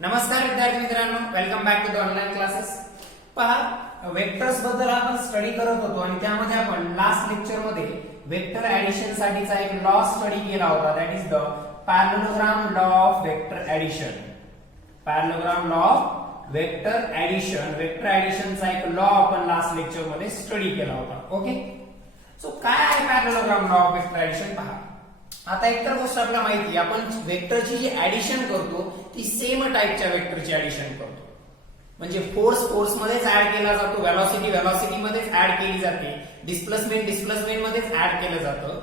नमस्कार विद्यार्थी मित्रांनो, welcome back to the online classes. पहा, वेक्टर्स बद्दल आपण स्टडी करत होतो आणि त्यामध्ये आपण लास्ट लेक्चर मध्ये वेक्टर ऍडिशन साठीचा एक लॉ स्टडी केला होता, that is the parallelogram law of vector addition. Parallelogram law of vector addition, vector ऍडिशनचा एक लॉ आपण लास्ट लेक्चर मध्ये स्टडी केला होता। ओके, सो काय आहे parallelogram law of vector addition? पहा, आता एक तर गोष्ट आपल्याला माहिती, आपण वेक्टरची जी ऍडिशन करतो ती सेम टाइपच्या वेक्टरची ऍडिशन करतो। म्हणजे फोर्स मध्येच ऍड केला जातो, वेलोसिटी मध्येच ऍड केली जाते, डिस्प्लेसमेंट मध्येच ऍड केलं जातं।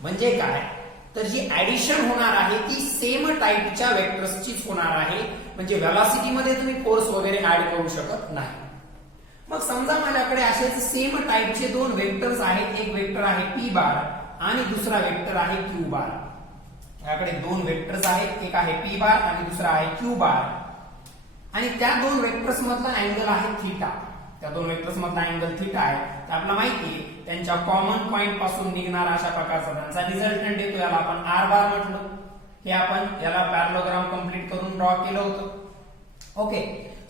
म्हणजे काय, तर जी ऍडिशन होणार आहे ती सेम टाइपच्या वेक्टर्सचीच होणार आहे। म्हणजे वेलोसिटी मध्ये तुम्ही फोर्स वगैरे ऍड करू शकत नाही। मग समजा माझ्याकडे असेच सेम टाइपचे दोन वेक्टर्स आहेत, एक वेक्टर आहे पी बार आणि दुसरा वेक्टर आहे क्यू बार। याकडे दोन वेक्टर्स आहेत, एक आहे पी बार आणि दुसरा आहे क्यू बार, आणि त्या दोन वेक्टर्स मधला अँगल आहे थीटा। त्या दोन वेक्टर्स मधला अँगल थीटा आहे, तर आपल्याला माहिती आहे त्यांच्या कॉमन पॉइंट पासून निघणारा अशा प्रकारचा त्यांचा रिझल्टंट येतो, याला आपण आर बार म्हटलं। हे आपण याला पॅरलोग्राम कंप्लीट करून ड्रॉ केलं होतं। ओके,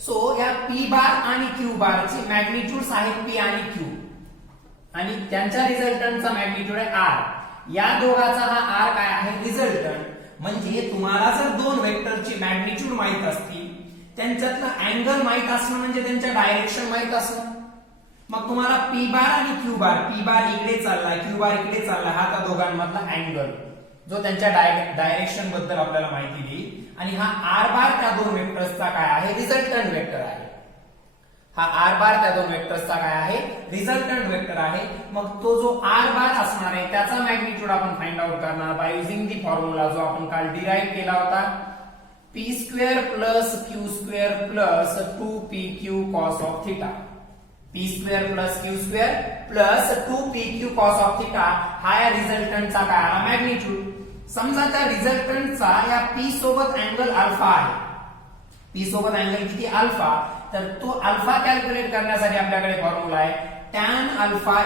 सो या पी बार आणि क्यू बारचे मॅग्निट्यूड्स आहेत पी आणि क्यू, आणि त्यांच्या रिझल्टंटचा मॅग्निट्यूड आहे आर। या दोघाचा हा आर काय आहे? रिझल्टंट। म्हणजे तुम्हाला जर दोन वेक्टरची मॅग्निट्यूड माहित असतील, त्यांच्यातलं अँगल माहित असणं म्हणजे त्यांच्या डायरेक्शन माहित असणं। मग तुम्हाला पी बार आणि क्यू बार, पी बार इकडे चाललाय, क्यू बार इकडे चाललाय, हा त्या दोघांमधला अँगल जो त्यांच्या डायरेक्शन बद्दल आपल्याला माहिती देईल। आणि हा आर बार त्या दोन वेक्टर्सचा काय आहे? रिझल्टंट वेक्टर आहे। हा आर बार त्या दोन वेक्टर्सचा काय आहे? रिझल्टंट वेक्टर आहे। मग तो जो आर बार असणार आहे त्याचा मॅग्निट्यूड आपण फाइंड आउट करणार बाय युजिंग दी फॉर्म्युला जो आपण काल डिराइव्ह केला होता, P square plus Q square plus 2pq cos of theta. P square plus Q square plus 2pq cos of theta हा या रिझल्टंटचा काय आला? मॅग्निट्यूड। समजा त्या रिझल्टंटचा या पी सोबत अँगल अल्फा आहे, पी सोबत अँगल किती? अल्फा। तर तो अल्फा कॅल्क्युलेट करण्यासाठी आपल्याकडे फॉर्म्युला आहे tan alpha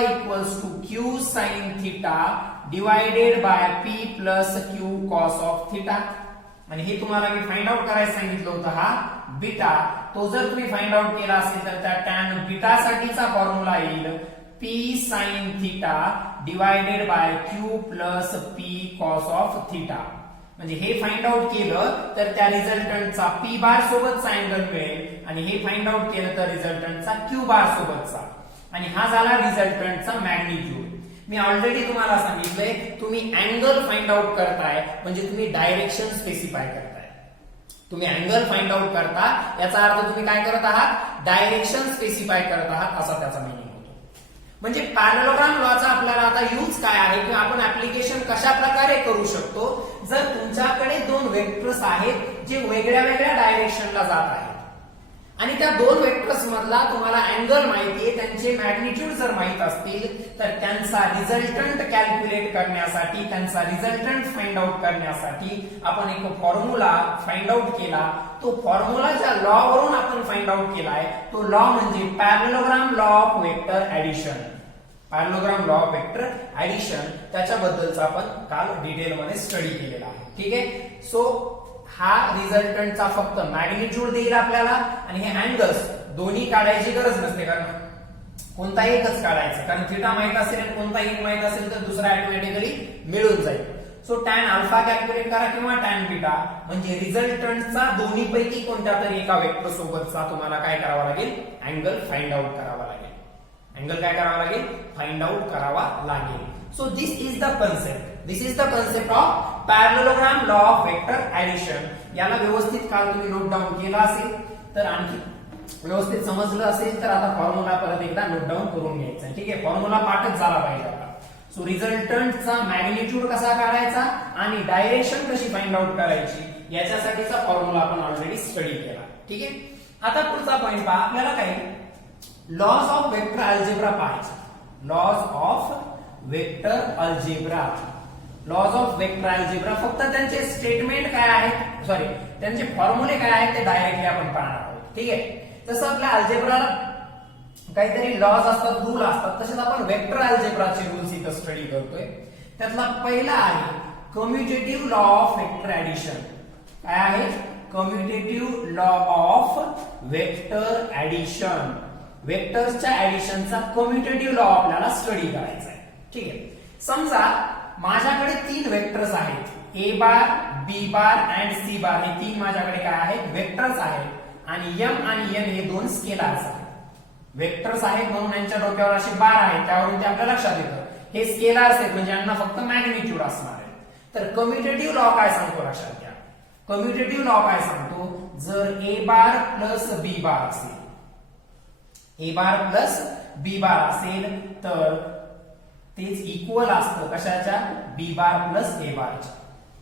equals to Q sine theta divided by P plus Q cos of theta. आणि हे तुम्हाला मी फाइंड आउट करायला सांगितलं होतं, हा बीटा। तो जर तुम्ही फाइंड आउट केला असेल तर त्या टॅन बीटा साठीचा फॉर्म्युला येईल P sign theta divided bye Q plus P cos of theta. म्हणजे हे फाइंड आउट केलं तर त्या रिझल्टंटचा पी बार सोबतचा अँगल मिळेल, आणि हे फाइंड आउट केलं तर रिझल्टंटचा क्यू बार सोबतचा, आणि हा झाला रिझल्टंटचा मॅग्निट्यूड। मी ऑलरेडी तुम्हाला सांगितलंय, तुम्ही अँगल फाइंड आउट करताय म्हणजे तुम्ही डायरेक्शन स्पेसिफाय करताय। तुम्ही अँगल फाइंड आउट करता याचा अर्थ तुम्ही काय करत आहात? डायरेक्शन स्पेसिफाय करत आहात, असा त्याचा मीनिंग होतो। म्हणजे पॅरलोग्राम लॉचा आपल्याला आता यूज काय आहे किंवा आपण ऍप्लिकेशन कशा प्रकारे करू शकतो? जर तुमच्याकडे दोन वेक्टर्स आहेत जे वेगळ्या वेगळ्या डायरेक्शनला जात आहेत, आणि त्या दोन वेक्टर्स मधला तुम्हाला अँगल माहिती आहे, त्यांचे मॅग्निट्यूड जर माहित असतील, तर त्यांचा रिझल्टंट कॅल्क्युलेट करण्यासाठी, त्यांचा रिझल्टंट फाइंड आउट करण्यासाठी आपण एक फॉर्म्युला फाइंड आउट केला। तो फॉर्म्युला ज्या लॉ वरून आपण फाइंड आउट केलाय तो लॉ म्हणजे parallelogram law of vector addition. Parallelogram law of vector addition, त्याच्याबद्दलचा आपण काल डिटेलमध्ये स्टडी केलेला आहे। ठीक आहे, सो हा रिझल्टंटचा फक्त मॅग्निट्यूड देईल आपल्याला, आणि हे अँगल्स दोन्ही काढायची गरज नसते, कारण कोणता एकच काढायचं, कारण थीटा माहित असेल आणि कोणता एक माहित असेल तर दुसरा ऑटोमॅटिकली मिळून जाईल। सो टॅन अल्फा कॅल्क्युलेट करा किंवा टॅन बीटा, म्हणजे रिझल्टंटचा दोन्ही पैकी कोणत्या तरी एका वेक्टर सोबतचा तुम्हाला काय करावा लागेल? अँगल फाइंड आउट करावा लागेल। अँगल काय करावा लागेल? फाइंड आउट करावा लागेल। So this is the concept of parallelogram law of vector addition. याला व्यवस्थित काल तुम्ही नोट डाऊन केला असेल तर, आणखी व्यवस्थित समजलं असेल तर आता फॉर्म्युला परत एकदा नोट डाऊन करून घ्यायचा। ठीक आहे, फॉर्म्युला पाठच झाला पाहिजे आता। सो रिझल्टंटचा मॅग्निट्यूड कसा काढायचा आणि डायरेक्शन कशी फाइंड आउट करायची याच्यासाठीचा फॉर्म्युला आपण ऑलरेडी स्टडी केला। ठीक आहे, आता पुढचा पॉइंट पहा, आपल्याला काही लॉज ऑफ वेक्टर अल्जेब्रा पाहायचा। Laws of vector algebra, laws of vector algebra, फक्त त्यांचे स्टेटमेंट काय आहेत, सॉरी त्यांचे फॉर्म्युले काय आहेत ते डायरेक्टली आपण पाहणार आहोत। ठीक आहे, तसं आपल्या अल्जेब्राला काहीतरी लॉज असतात, रूल असतात, तसेच आपण वेक्टर अल्जेब्राचे रूल्स इथं स्टडी करतोय। त्यातला पहिला आहे commutative law of vector addition. काय आहे? Commutative law of vector addition. वेक्टर्सच्या ऍडिशनचा कम्युटेटिव्ह लॉ आपल्याला स्टडी करायचा आहे. ठीक आहे. समजा माझ्याकडे 3 वेक्टर्स आहेत, ए बार, B bar and C bar. हे 3 माझ्याकडे काय आहेत? वेक्टर्स आहेत आणि एम आणि एन हे 2 स्केलार्स आहेत. वेक्टर्स आहेत म्हणून यांच्या डोक्यावर असे बार आहेत, त्यावरून ते आपल्या लक्षात येतं हे स्केलार्स आहेत म्हणजे यांना फक्त मॅग्निट्यूड असणार आहे. तर कम्युटेटिव्ह लॉ काय सांगतो लक्षात घ्या. कम्युटेटिव्ह लॉ काय सांगतो? जर ए बार प्लस बी बार असेल, ए बार प्लस बी बार असेल तर तेच इक्वल असतं कशाच्या? बी बार प्लस ए बारच्या.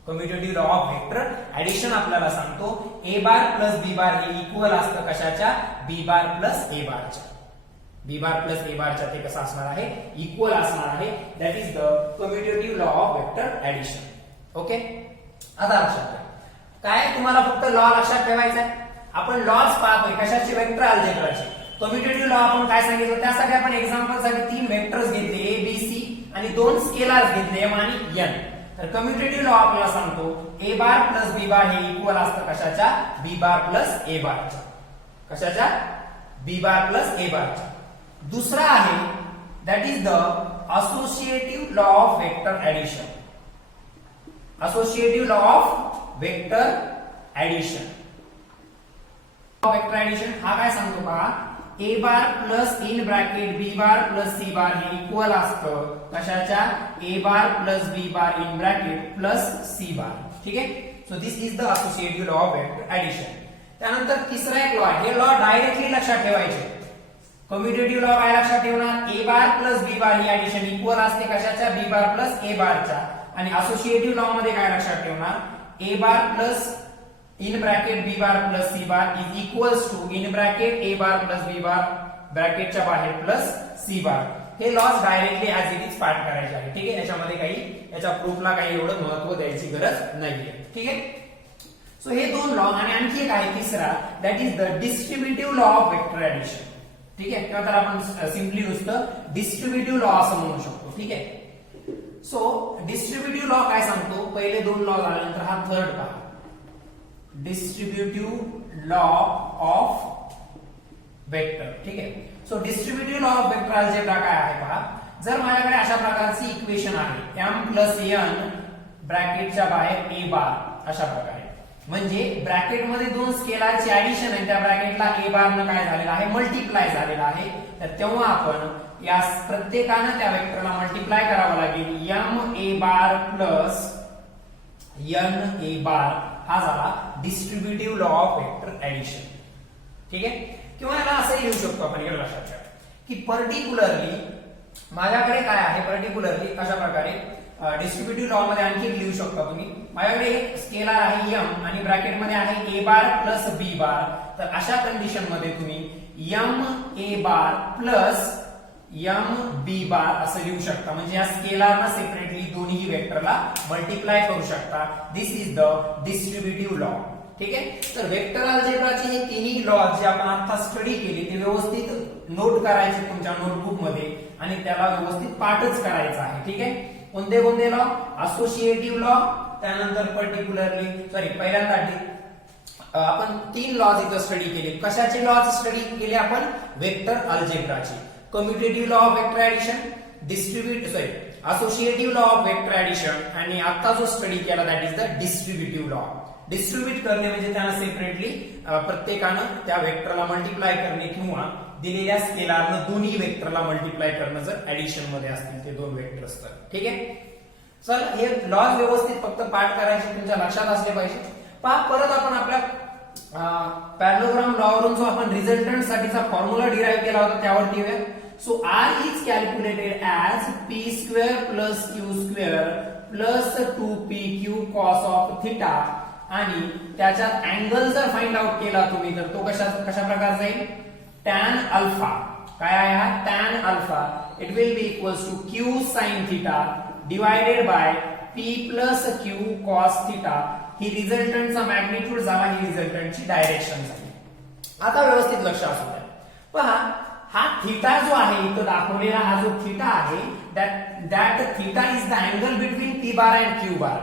Commutative law of vector addition आपल्याला सांगतो ए बार प्लस बी बार हे इक्वल असतं कशाच्या? बी बार प्लस ए बारच्या. बी बार प्लस ए बारच्या ते कसं असणार आहे? इक्वल असणार आहे. That is the commutative law of vector addition. Okay, आता लक्षात घ्या. काय तुम्हाला फक्त लॉ लक्षात ठेवायचा आहे. आपण लॉज पाहतोय कशाचे? वेक्टर अल्जेब्राचे. कम्युटेटिव्ह लॉ आपण काय सांगितलं? त्यासाठी आपण एक्झाम्पल साठी 3 वेक्टर्स घेतले, ए बी सी आणि 2 स्केलार्स घेतले, एम आणि एन. तर कम्युटेटिव्ह लॉ आपल्याला सांगतो ए बार प्लस बी बार हे इक्वल असतं कशाच्या? बी बार प्लस ए बारच्या. कशाच्या? बी बार प्लस ए बारच्या. दुसरा आहे that is the associative law of vector addition. Associative law of vector addition. Vector addition हा काय सांगतो पहा? A bar plus in bracket B bar plus C bar हे इक्वल असतं कशाच्या? A bar plus B bar in bracket plus C bar. ठीक आहे. So this is the associative law of vector addition. त्यानंतर तिसरा एक लॉ आहे. हे लॉ डायरेक्टली लक्षात ठेवायचे. कम्युटेटिव्ह लॉ काय लक्षात ठेवणार? A bar plus B bar he addition equal असते कशाच्या? बी बार प्लस ए बारच्या. आणि असोसिएटिव्ह लॉ मध्ये काय लक्षात ठेवणार? A bar plus in bracket B bar plus C bar is equals to in bracket A bar plus B bar ब्रॅकेटच्या बाहेर प्लस सी बार. हे laws directly as it is पाठ करायचे आहे. ठीक आहे. याच्यामध्ये काही याच्या प्रूफला काही एवढं महत्व द्यायची गरज नाहीये. ठीक आहे. सो हे 2 लॉ आणि आणखी एक आहे तिसरा that is the distributive law of vector addition. ठीक आहे. किंवा तर आपण सिम्पली नुसतं डिस्ट्रीब्युटिव्ह लॉ असं म्हणू शकतो. ठीक आहे. सो डिस्ट्रीब्युटिव्ह लॉ काय सांगतो? पहिले 2 लॉ झाल्यानंतर हा थर्ड पहा. Distributive law of vector. ठीक आहे. So distributive law of vector algebra काय आहे पहा. जर माझ्याकडे अशा प्रकारची इक्वेशन आहे एम प्लस एन ब्रॅकेटच्या बाहेर ए बार अशा प्रकारे, म्हणजे ब्रॅकेटमध्ये 2 स्केलारची ऍडिशन आहे, त्या ब्रॅकेटला ए बारनं काय झालेलं आहे? मल्टिप्लाय झालेला आहे. तर तेव्हा आपण या प्रत्येकानं त्या वेक्टरला मल्टिप्लाय करावं लागेल. M A bar plus N A bar हा झाला distributive law of vector addition. ठीक आहे. किंवा याला असंही लिहू शकतो आपण, हे लक्षात ठेवा की पर्टिक्युलरली माझ्याकडे काय आहे? पर्टिक्युलरली अशा प्रकारे डिस्ट्रीब्युटिव्ह लॉ मध्ये आणखी लिहू शकता तुम्ही. माझ्याकडे एक स्केलार आहे एम आणि ब्रॅकेटमध्ये आहे ए बार प्लस बी बार. तर अशा कंडिशन मध्ये तुम्ही M A bar plus M B bar असं लिहू शकता. म्हणजे या स्केलारना सेपरेटली दोन्ही वेक्टरला मल्टिप्लाय करू शकता. दिस इज द डिस्ट्रीब्युटिव्ह लॉ. ठीक आहे. तर वेक्टर अल्जेब्राचे हे तिन्ही लॉ जे आपण आता स्टडी केले ते व्यवस्थित नोट करायचे तुमच्या नोटबुक मध्ये आणि त्याला व्यवस्थित पाठच करायचा आहे. ठीक आहे. कोणते कोणते लॉ? असोसिएटिव्ह लॉ, त्यानंतर पर्टिक्युलरली पहिल्यांदा आपण 3 लॉज इथं स्टडी केले. कशाचे लॉज स्टडी केले आपण? वेक्टर अल्जेब्राचे. Commutative law of vector addition, associative law of vector addition आणि आता जो स्टडी केला that is the distributive law. Distribute करणे म्हणजे त्यांना सेपरेटली प्रत्येकानं त्या वेक्टरला मल्टिप्लाय करणे किंवा दिलेल्या स्केलारनं दोन्ही वेक्टरला मल्टिप्लाय करणं जर ऍडिशन मध्ये असतील ते 2 वेक्टर्स तर. ठीक आहे. चल हे लॉज व्यवस्थित फक्त पाठ करायचे तुमच्या लक्षात असले पाहिजे. पहा परत आपण आपल्या पॅरलोग्राम लॉ वरून जो आपण रिझल्टंट साठीचा फॉर्म्युला डिराइव्ह केला होता त्यावरती येऊया. So R is calculated as p square plus q square plus 2pq cos of theta आणि त्याच्यात अँगल जर फाइंड आउट केला तुम्ही तर तो कशा प्रकारचा येईल? tan अल्फा. काय आहे हा? tan अल्फा. It will be equals to q sin theta divided by p plus q cos theta. ही रिझल्टंटचा मॅग्निट्यूड झाला, ही रिझल्टंटची डायरेक्शन झाली. आता व्यवस्थित लक्ष असू द्या. पहा हा थीटा जो आहे इथं दाखवलेला हा जो थीटा आहे that theta is the angle between P bar and Q bar.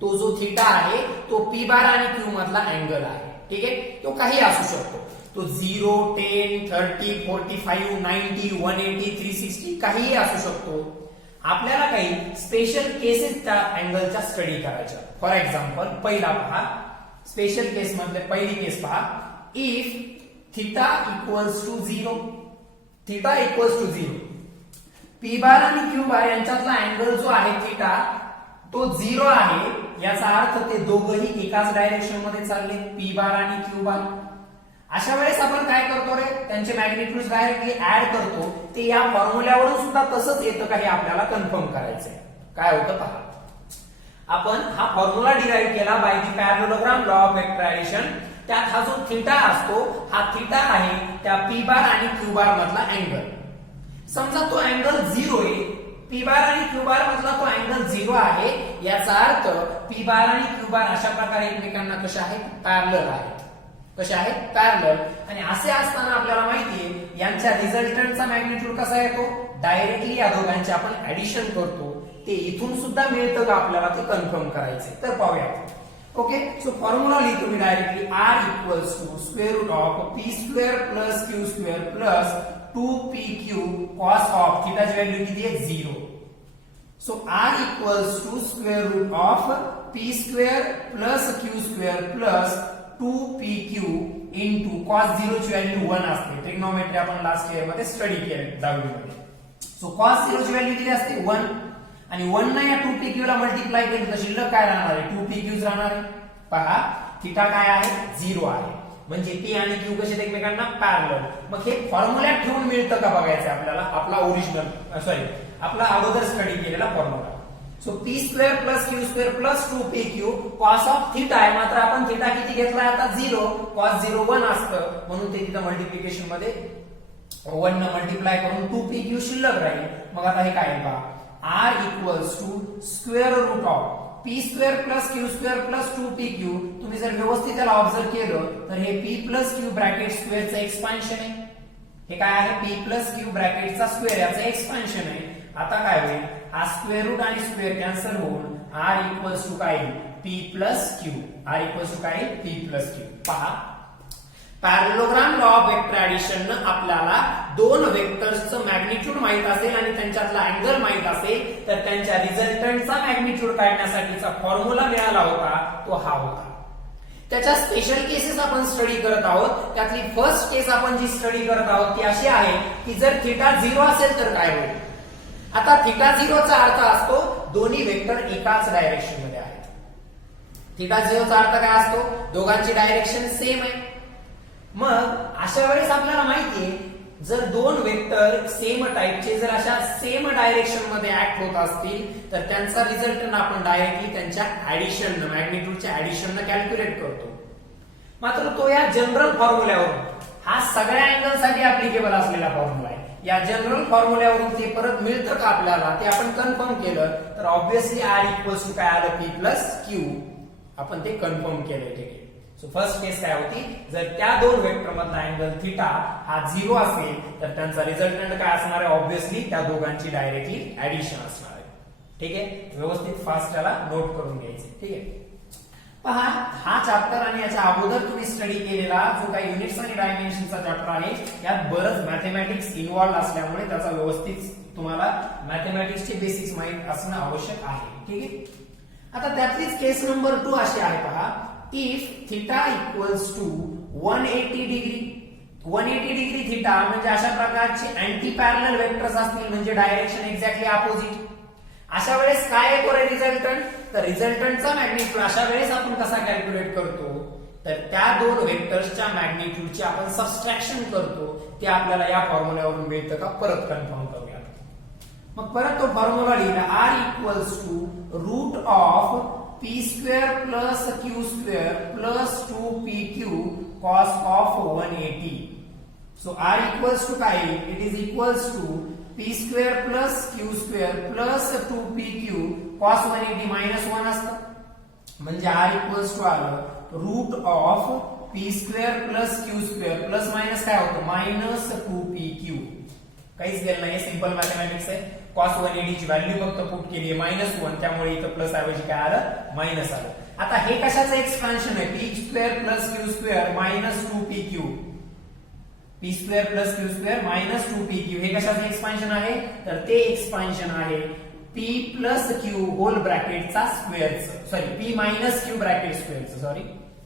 तो जो थीटा आहे तो पी बार आणि क्यू मधला अँगल आहे. ठीक आहे, तो काही असू शकतो. तो 0, 10, 30, 45, 90, 180, 360 काहीही असू शकतो. आपल्याला काही स्पेशल केसेस त्या अँगलच्या स्टडी करायच्या. फॉर एक्झाम्पल पहिला पहा, स्पेशल केस मधले पहिली केस पहा. If theta equals to 0, theta equals to 0, P bar आणि क्यू बार यांच्यातला अँगल जो आहे थीटा तो 0 आहे. याचा अर्थ ते दोघंही एकाच डायरेक्शन मध्ये चालले, पी बार आणि क्यू बार. अशा वेळेस आपण काय करतो रे, त्यांचे मॅग्निट्यूड डायरेक्टली ऍड करतो. ते या फॉर्म्युल्यावरून सुद्धा तसंच येतं का हे आपल्याला कन्फर्म करायचंय. काय होतं पहा, आपण हा फॉर्म्युला डिराईव्ह केला by the parallelogram law of vector addition. त्यात हा जो थीटा असतो हा थीटा आहे त्या पी बार आणि क्यू बार मधला अँगल. समजा तो अँगल 0 आहे, पी बार आणि क्यू बार मधला तो अँगल 0 आहे. याचा अर्थ पी बार आणि क्यू बार अशा प्रकारे एकमेकांना कशा आहेत, पॅरलल आहेत. कशा आहेत, पॅरलल. आणि असे असताना आपल्याला माहितीये यांच्या रिझल्टंटचा मॅग्निट्यूड कसा येतो, डायरेक्टली या दोघांचे आपण ऍडिशन करतो. ते इथून सुद्धा मिळतं का आपल्याला ते कन्फर्म करायचे. तर पाहूयात. ओके, सो फॉर्म्युला लिहितो मी directly. R equals to square root of P square plus Q square plus 2pq cos of थीटाची व्हॅल्यू किती आहे, 0. So R equals to square root of P square plus Q square plus 2pq into cos 0 ची value 1 असते. Trigonometry आपण last year मध्ये study केली 10वी मध्ये. सो cos 0 ची व्हॅल्यू किती असते, 1. आणि 1 ने या 2pq ला मल्टिप्लाय केलं तर शिल्लक काय राहणार आहे, 2pq राहणार आहे. पहा थीटा काय आहे, 0 आहे. म्हणजे पी आणि क्यू कसे एकमेकांना पॅरलल. मग हे फॉर्म्युल्यात ठेवून मिळतं का बघायचं आपल्याला, आपला आपला अगोदर स्टडी केलेला formula. So P square plus Q square plus 2pq cos of theta आहे. मात्र आपण थीटा किती घेतलाय आता, 0. कॉस 0 1 असतं म्हणून ते तिथं मल्टिप्लिकेशन मध्ये 1 न मल्टिप्लाय करून 2pq शिल्लक राहील. मग आता हे काय पहा, R equals to square root of P square plus Q square plus 2pq. तुम्ही जर व्यवस्थित त्याला ऑब्झर्व केलं तर हे पी प्लस क्यू ब्रॅकेट स्क्वेअरचं एक्सपान्शन आहे. हे काय आहे, पी प्लस क्यू ब्रॅकेटचा स्क्वेअर याचं एक्सपान्शन आहे. आता काय होईल, हा स्क्वेअर रूट आणि स्क्वेअर कॅन्सल होऊन आर इक्वल्स टू काय, P plus Q. R equals to काय, पी प्लस क्यू. पहा parallelogram law of vector addition आपल्याला दोन वेक्टर्सचं मॅग्निट्यूड माहित असेल आणि त्यांच्यातला अँगल माहित असेल तर त्यांच्या रिझल्टंटचा मॅग्निट्यूड काढण्यासाठीचा फॉर्म्युला मिळाला होता, तो हा होता. त्याच्या स्पेशल केसेस आपण स्टडी करत आहोत. त्यातली फर्स्ट केस आपण जी स्टडी करत आहोत ती अशी आहे की जर थीटा 0 असेल तर काय होईल. आता थीटा 0 चा अर्थ असतो दोन्ही वेक्टर एकाच डायरेक्शन मध्ये आहेत. थीटा 0 चा अर्थ काय असतो, दोघांची डायरेक्शन सेम आहे. मग अशा वेळेस आपल्याला माहितीये जर दोन वेक्टर सेम टाइपचे जर अशा सेम डायरेक्शन मध्ये ऍक्ट होत असतील तर त्यांचा रिझल्टंट आपण डायरेक्टली त्यांच्या ऍडिशन मॅग्निट्यूडच्या ऍडिशन कॅल्क्युलेट करतो. मात्र तो या जनरल फॉर्म्युल्यावरून, हा सगळ्या अँगल साठी ऍप्लिकेबल असलेला फॉर्म्युला आहे. या जनरल फॉर्म्युल्यावरून ते परत मिळतं का आपल्याला ते आपण कन्फर्म केलं तर ऑब्व्हियसली आर इक्वल्स टू काय आलं, पी प्लस क्यू. आपण ते कन्फर्म केलं. ठीक आहे. सो फर्स्ट केस काय होती, जर त्या दोन वेक्टर मधला अँगल थीटा हा 0 असेल तर त्यांचा रिझल्टंट काय असणार आहे, ऑब्व्हियसली त्या दोघांची डायरेक्टली ऍडिशन असणार आहे. ठीक आहे, व्यवस्थित फास्ट त्याला नोट करून घ्यायचे. ठीक आहे. पहा हा चॅप्टर आणि याच्या अगोदर तुम्ही स्टडी केलेला जो काही युनिट्स आणि डायमेन्शनचा चॅप्टर आहे यात बरंच मॅथमॅटिक्स इन्व्हॉल्व असल्यामुळे त्याचा व्यवस्थित तुम्हाला मॅथमॅटिक्सचे बेसिक्स माहित असणं आवश्यक आहे. ठीक आहे. आता त्यातलीच केस नंबर 2 अशी आहे. पहा, if theta equals to 180 degree, 180 degree theta म्हणजे अशा प्रकारचे अँटी पॅरलल वेक्टर्स असतील म्हणजे डायरेक्शन एक्झॅक्टली अपोजिट. अशा वेळेस काय येतो रे रिझल्टंट, तर रिझल्टंटचा मॅग्निट्यूड अशा वेळेस आपण कसा कॅल्क्युलेट करतो तर त्या दोन वेक्टर्सच्या मॅग्निट्यूडची आपण सबस्ट्रॅक्शन करतो. ते आपल्याला या फॉर्म्युल्यावरून मिळतं का, परत कन्फर्म करूया. मग परत तो फॉर्म्युला लिहिला, R equals to root of P square plus Q square plus 2pq cos of 180. So R equals to काय, it is equals to P square plus Q square plus 2pq cos 180 minus 1 असतं. म्हणजे R equals to आलं root of P square plus Q square plus minus काय होतं, minus 2pq. काहीच गेलं नाही, simple mathematics आहे. cos 180 ची व्हॅल्यू फक्त पुट केली आहे -1, त्यामुळे इथं प्लस ऐवजी काय आलं मायनस आलं। आता हे कशाचं एक्सपान्शन आहे, p² + q² - 2pq, p² + q² - 2pq हे कशाचं एक्सपान्शन आहे, तर ते एक्सपान्शन आहे p + q होल ब्रॅकेटचा स्क्वेअरचं, सॉरी p - q ब्रॅकेट स्क्वेअरचं, सॉरी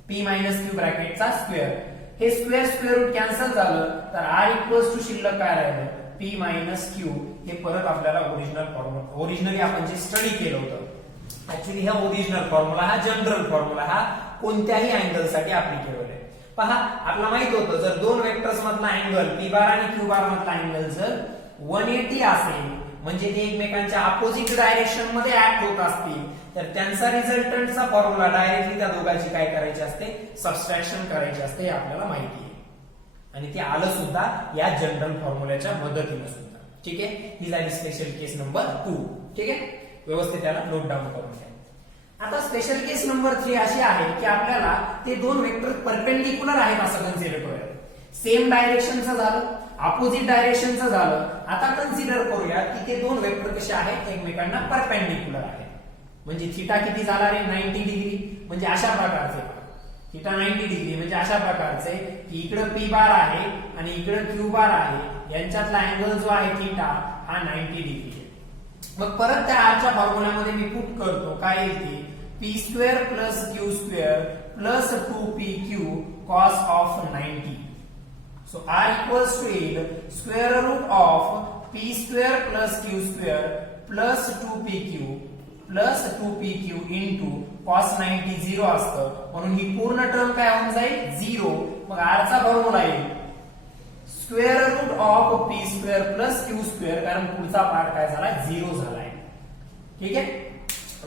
p - q ब्रॅकेटचा स्क्वेअर, हे स्क्वेअर रूट कॅन्सल झालं तर r = शिल्लक काय राहिलं p - q, हे परत आपल्याला ओरिजिनल फॉर्म्युला, ओरिजिनली आपण जे स्टडी केलं होतं ऍक्च्युअली हा ओरिजिनल फॉर्म्युला, हा जनरल फॉर्म्युला, हा कोणत्याही अँगल साठी ऍप्लिकेबल आहे। पहा आपल्याला माहित होतं जर दोन वेक्टर्स मधला अँगल p बार आणि q बार मधला अँगल जर 180 असेल म्हणजे ते एकमेकांच्या अपोजिट डायरेक्शन मध्ये ऍक्ट होत असतील तर त्यांचा रिझल्टंटचा फॉर्म्युला डायरेक्टली त्या दोघांची काय करायची असते, सबट्रॅक्शन करायची असते, हे आपल्याला माहिती आहे आणि ते आलं सुद्धा या जनरल फॉर्म्युल्याच्या मदतीने सुद्धा। ठीक आहे, ही झाली स्पेशल केस नंबर 2। ठीक आहे, व्यवस्थित त्याला नोट डाऊन करून घ्या। आता स्पेशल केस नंबर 3 अशी आहे की आपल्याला ते दोन वेक्टर परपेंडिक्युलर आहेत असं कन्सिडर करूया, सेम डायरेक्शनचं झालं, अपोजिट डायरेक्शनचं झालं। आता कन्सिडर करूया की ते दोन वेक्टर कसे आहेत, एकमेकांना परपेंडिक्युलर आहेत, म्हणजे थीटा किती झाला रे 90 डिग्री, म्हणजे अशा प्रकारचे थीटा 90 डिग्री म्हणजे अशा प्रकारचे की इकडे p बार आहे आणि इकडे q बार आहे, यांच्यातला अँगल जो आहे थीटा हा 90 डिग्री आहे। मग परत त्या r च्या फॉर्म्युल्यामध्ये मी पुट करतो, काय येते p² + q² + 2pq cos of 90, so r = square root of p² + q² + 2pq + 2pq into cos 90 0 असतं, म्हणून ही पूर्ण टर्म काय होऊन जाईल 0। मग r चा फॉर्म्युला येईल square root of p² + q², कारण पुढचा पार्ट काय झाला 0 झालाय। ठीक आहे,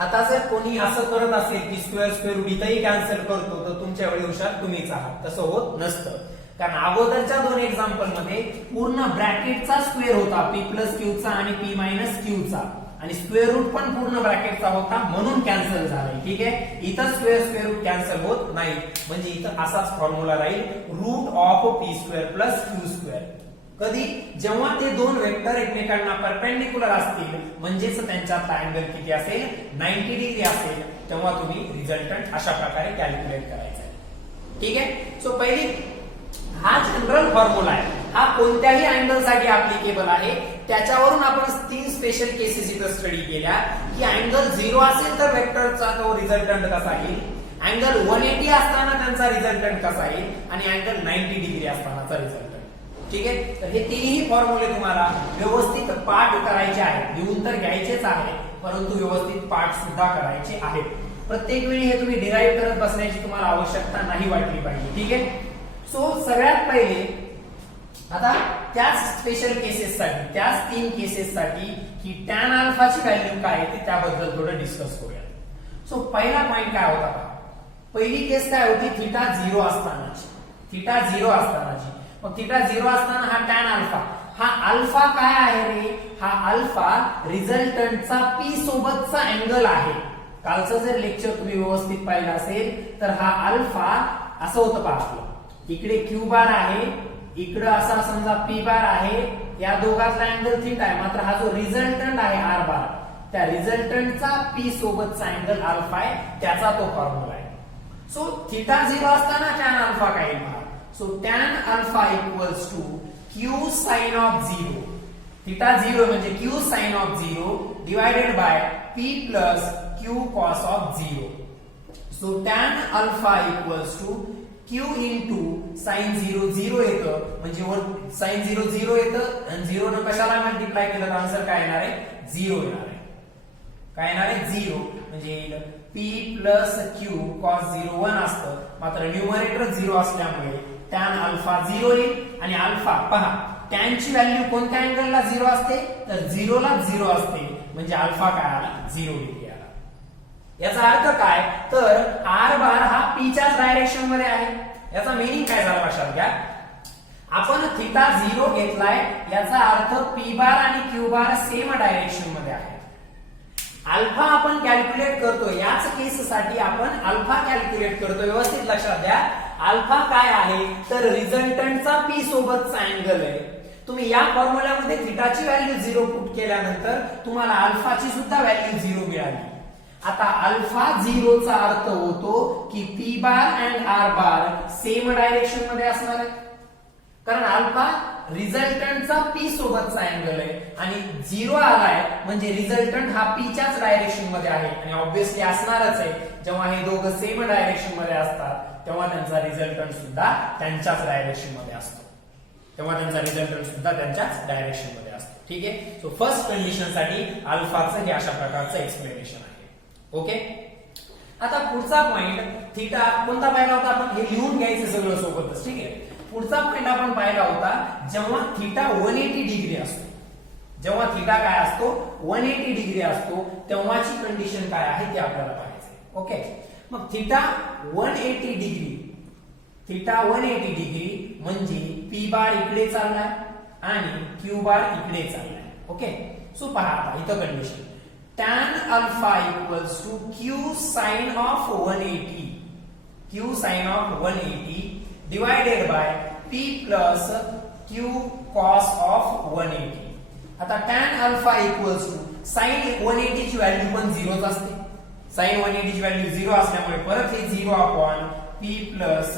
आता जर कोणी असं करत असेल की स्क्वेअर रूट इथंही कॅन्सल करतो तर तुमच्या वेळी हुशार तुम्हीच आहात, तसं होत नसतं, कारण अगोदरच्या दोन एक्झाम्पल मध्ये पूर्ण ब्रॅकेटचा स्क्वेअर होता p + q चा आणि p - q चा, आणि स्क्वेअर रूट पण पूर्ण ब्रॅकेटचा होता म्हणून कॅन्सल झालाय। ठीक आहे, इथं स्क्वेअर रूट कॅन्सल होत नाही, म्हणजे इथं असाच फॉर्म्युला राहील रूट ऑफ p² + q²। कधी, जेव्हा ते दोन वेक्टर एकमेकांना परपेंडिक्युलर असतील म्हणजेच त्यांच्यातला अँगल किती असेल 90 डिग्री असेल, तेव्हा तुम्ही रिझल्टंट अशा प्रकारे कॅल्क्युलेट करायचा आहे। ठीक आहे, सो पहिली हा जनरल फॉर्म्युला आहे, हा कोणत्याही अँगल साठी ऍप्लिकेबल आहे, त्याच्यावरून आपण 3 स्पेशल केसेस इथं स्टडी केल्या की अँगल 0 असेल तर वेक्टरचा तो रिझल्टंट कसा येईल, अँगल 180 असताना त्यांचा रिझल्टंट कसा येईल आणि अँगल 90 डिग्री असतानाचा रिझल्टंट। ठीक आहे, तर हे तिन्ही फॉर्म्युले तुम्हाला व्यवस्थित पाठ करायचे आहेत, लिहून तर घ्यायचेच आहे परंतु व्यवस्थित पाठ सुद्धा करायचे आहेत। प्रत्येक वेळी हे तुम्ही डिराईव्ह करत बसण्याची तुम्हाला आवश्यकता नाही वाटली पाहिजे। ठीक आहे, सो सगळ्यात पहिले आता त्याच स्पेशल केसेससाठी, त्याच 3 केसेससाठी की टॅन अल्फाची व्हॅल्यू काय आहे ते त्याबद्दल थोडं डिस्कस करूया। सो पहिला पॉइंट काय होता, पहिली केस काय होती थीटा 0 असतानाची, थीटा 0 असतानाची। मग थीटा 0 असताना हा टॅन अल्फा, हा अल्फा काय आहे रे, हा अल्फा रिझल्टंटचा p सोबतचा अँगल आहे। कालचं जर लेक्चर तुम्ही व्यवस्थित पाहिलं असेल तर हा अल्फा असं होतं पहा, आपलं इकडे q बार आहे, इकडे असा समजा p बार आहे, या दोघांचा अँगल थीटा आहे, मात्र हा जो रिझल्टंट आहे r बार, त्या रिझल्टंटचा p सोबतचा अँगल अल्फा आहे, त्याचा तो फॉर्म्युला आहे। सो थीटा 0 असताना टॅन अल्फा काय येईल, so tan alpha = q sin of 0, theta 0 म्हणजे q sin of 0 divided by p + q cos of 0, so tan alpha = q into sin 0 0 येतं, म्हणजे वर sin 0 0 येतं आणि 0 ने कशाला मल्टिप्लाय केलं तर आन्सर काय येणार आहे 0 येणार आहे। काय येणार आहे 0, म्हणजे येईल p + q cos 0 1 असतं, मात्र न्यूमरेटर 0 असल्यामुळे टॅन अल्फा 0 येईल आणि अल्फा पहा टॅन ची व्हॅल्यू कोणत्या अँगलला 0 असते तर 0 ला 0 असते, म्हणजे अल्फा काय आला 0 डिग्री आला। याचा अर्थ काय तर r बार हा p च्याच डायरेक्शन मध्ये आहे, याचा मीनिंग काय झाला लक्षात घ्या, आपण थीटा 0 घेतलाय याचा अर्थ p बार आणि q बार सेम डायरेक्शन मध्ये आहे। अल्फा आपण कॅल्क्युलेट करतो, याच केस साठी आपण अल्फा कॅल्क्युलेट करतो, व्यवस्थित लक्षात द्या। अल्फा काय आहे तर रिझल्टंटचा p सोबतचा अँगल आहे, तुम्ही या फॉर्म्युल्यामध्ये थिटाची व्हॅल्यू 0 पुट केल्यानंतर तुम्हाला अल्फाची सुद्धा व्हॅल्यू 0 मिळाली. आता अल्फा 0 चा अर्थ होतो की P bar and R bar same direction मध्ये असणार आहे, कारण अल्फा रिझल्टंटचा पी सोबतचा अँगल आहे आणि 0 आलाय म्हणजे रिझल्टंट हा पी च्याच डायरेक्शन मध्ये आहे आणि ऑब्व्हियसली असणारच आहे. जेव्हा हे दोघं सेम डायरेक्शन मध्ये असतात तेव्हा त्यांचा रिझल्टंट सुद्धा त्यांच्याच डायरेक्शन मध्ये असतो, ठीक आहे. सो फर्स्ट कंडिशन साठी अल्फाचं हे अशा प्रकारचं एक्सप्लेनेशन आहे. ओके, आता पुढचा पॉइंट थीटा कोणता पाहिला होता आपण, हे लिहून घ्यायचं सगळं सोबतच, ठीक आहे. पुढचा पॉइंट आपण पाहिला होता जेव्हा थीटा 180 डिग्री असतो, जेव्हा थीटा काय असतो 180 डिग्री असतो तेव्हाची कंडिशन काय आहे ते आपल्याला पाहायचंय. ओके, मग थीटा 180 डिग्री म्हणजे पी बार इकडे चाललाय आणि क्यू बार इकडे चाललाय. ओके, सो पहा आता इथं condition tan alpha equals to Q sine of 180, q sine of 180 divided by p plus q cos of 180. आता tan alpha equals to sin 180 ची व्हॅल्यू पण 0 च असते, sin 180 ची व्हॅल्यू 0 असल्यामुळे परत हे 0 अपॉन p प्लस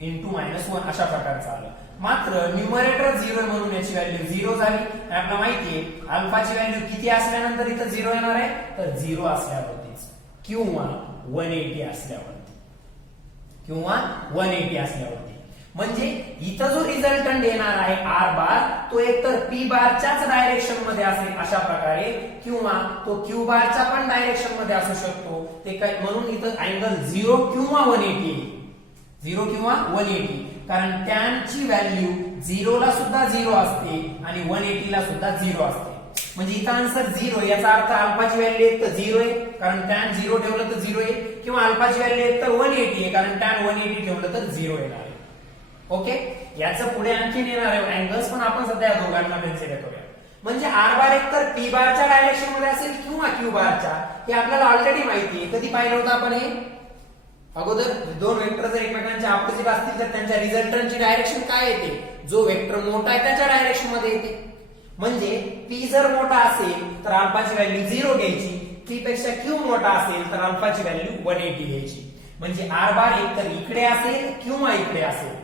इंटू -1 अशा प्रकारचं आलं. मात्र न्यूमरेटर 0 म्हणून याची व्हॅल्यू 0 झाली. आपल्याला माहितीये अल्फाची व्हॅल्यू किती असल्यानंतर इथं 0 येणार आहे, तर 0 असल्यावरतीच किंवा 180 असल्यावरती, म्हणजे इथं जो रिझल्टंट येणार आहे आर बार तो एकतर पी बारच्याच डायरेक्शन मध्ये असेल अशा प्रकारे किंवा तो क्यू बारच्या पण डायरेक्शन मध्ये असू शकतो. ते काय म्हणून इथं अँगल 0 किंवा 180, कारण tan ची व्हॅल्यू 0 ला सुद्धा 0 असते आणि 180 ला सुद्धा 0 असते. म्हणजे इथं आन्सर 0, याचा अर्थ अल्फाची व्हॅल्यू एक तर 0 आहे कारण tan 0 ठेवलं तर 0 आहे, किंवा अल्फाची व्हॅल्यू एक तर 180 आहे कारण tan 180 ठेवलं तर 0 येणार आहे. ओके, याचं पुढे आणखीन येणार आहे अँगल्स, पण आपण सध्या या दोघांना कन्सिडर करूया. म्हणजे आर बार एक तर पी बारच्या डायरेक्शन मध्ये असेल किंवा क्यू बारच्या, हे आपल्याला ऑलरेडी माहिती आहे. कधी पाहिलं होतं आपण हे अगोदर, दोन वेक्टर जर एकमेकांच्या ऑपोजिट असतील तर त्यांच्या रिझल्टंटची डायरेक्शन काय येते, जो वेक्टर मोठा आहे त्याच्या डायरेक्शन मध्ये येते. म्हणजे पी जर मोठा असेल तर अल्फाची व्हॅल्यू 0 घ्यायची, पी पेक्षा क्यू मोठा असेल तर अल्फाची व्हॅल्यू 180 घ्यायची. म्हणजे आर बार एक तर इकडे असेल किंवा इकडे असेल.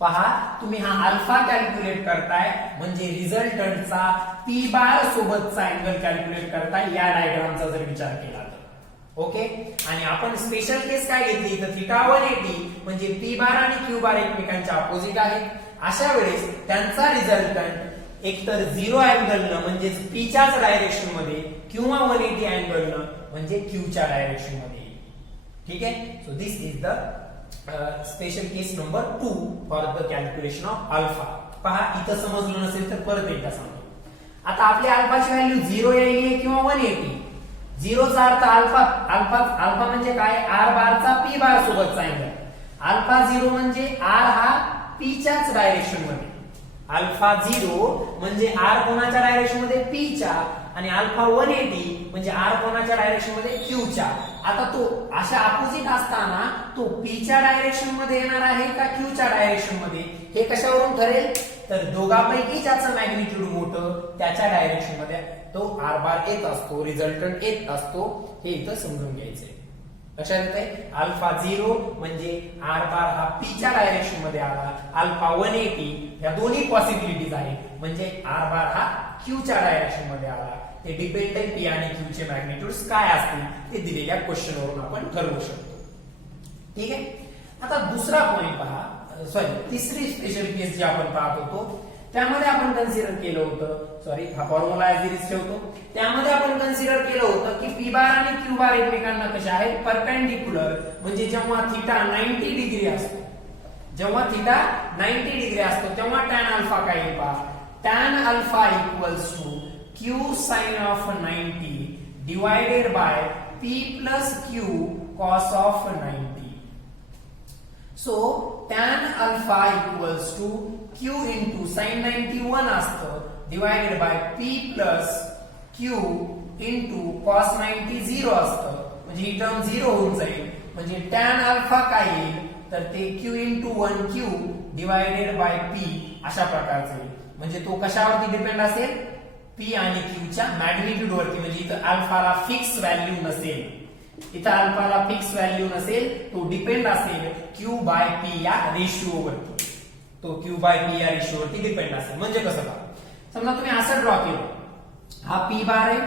पहा, तुम्ही हा अल्फा कॅल्क्युलेट करताय म्हणजे रिझल्टंटचा पी बार सोबतचा अँगल कॅल्क्युलेट करताय या डायग्रामचा जर विचार केला तर. ओके, आणि आपण स्पेशल केस काय घेतली तर थीटा 180 म्हणजे पी बार आणि क्यू बार एकमेकांच्या अपोजिट आहेत. अशा वेळेस त्यांचा रिझल्टंट एकतर 0 अँगलनं म्हणजे पी च्याच डायरेक्शन मध्ये किंवा 180 अँगलनं म्हणजे क्यू च्या डायरेक्शन मध्ये. ठीक आहे, so this is the special case number 2 for the calculation of alpha. पहा, इथं समजलं नसेल तर परत एकदा सांगतो. आता आपल्या अल्फाची व्हॅल्यू 0 यायली किंवा 180. 0 चा अर्थ अल्फा म्हणजे काय, आर बारचा पी बार सोबतचा अँगल. अल्फा 0 म्हणजे आर हा पी च्याच डायरेक्शन मध्ये. अल्फा 0 म्हणजे आर कोणाच्या डायरेक्शन मध्ये, पी च्या, आणि अल्फा 180 म्हणजे आर कोणाच्या डायरेक्शन मध्ये, क्यू च्या. आता तो अशा अपोजिट असताना तो पी च्या डायरेक्शन मध्ये येणार आहे का क्यू च्या डायरेक्शन मध्ये, हे कशावरून ठरेल तर दोघांपैकी ज्याचं मॅग्निट्यूड मोठं त्याच्या डायरेक्शन मध्ये तो आर बार येत असतो, रिझल्टंट येत असतो. हे इथं समजून घ्यायचंय. लक्षात येतंय, अल्फा 0 म्हणजे आर बार हा पी च्या डायरेक्शन मध्ये आला, अल्फा 180 या दोन्ही पॉसिबिलिटीज आहेत म्हणजे आर बार हा क्यू च्या डायरेक्शन मध्ये आला. ते डिपेंड आहे पी आणि क्यू चे मॅग्निट्यूड्स काय असतील ते दिलेल्या क्वेश्चन वरून आपण ठरवू शकतो. ठीक आहे, आता दुसरा पॉइंट पहा, तिसरी स्पेशल केस जी आपण पाहत होतो त्यामध्ये आपण कन्सिडर केलं होतं, हा फॉर्म्युला ऍज इट इज ठेवतो, त्यामध्ये आपण कन्सिडर केलं होतं की पी बार आणि क्यू बार एकमेकांना कसे आहेत, परपेंडिक्युलर. म्हणजे जेव्हा थीटा 90 डिग्री असतो, तेव्हा tan अल्फा काय येईल पहा, tan alpha equals to q sin of 90 divided by p plus q cos of 90. So tan alpha equals to q into sin 91 असतं divided by p plus q into cos 90 0 असतं. म्हणजे ही term 0 होऊन जाईल. म्हणजे tan अल्फा काय येईल, तर ते q into 1q divided by p अशा प्रकारचं येईल. म्हणजे तो कशावरती डिपेंड असेल, p आणि q च्या मॅग्निट्यूड वरती. म्हणजे इथं अल्फाला फिक्स व्हॅल्यू नसेल, इथं अल्फाला फिक्स व्हॅल्यू नसेल, तो डिपेंड असेल q बाय p या रेशिओ वरती. तो q बाय p या रेशिओ वरती डिपेंड असेल. म्हणजे कसं बघा, समजा तुम्ही असं ड्रॉ केलं, हा p बार आहे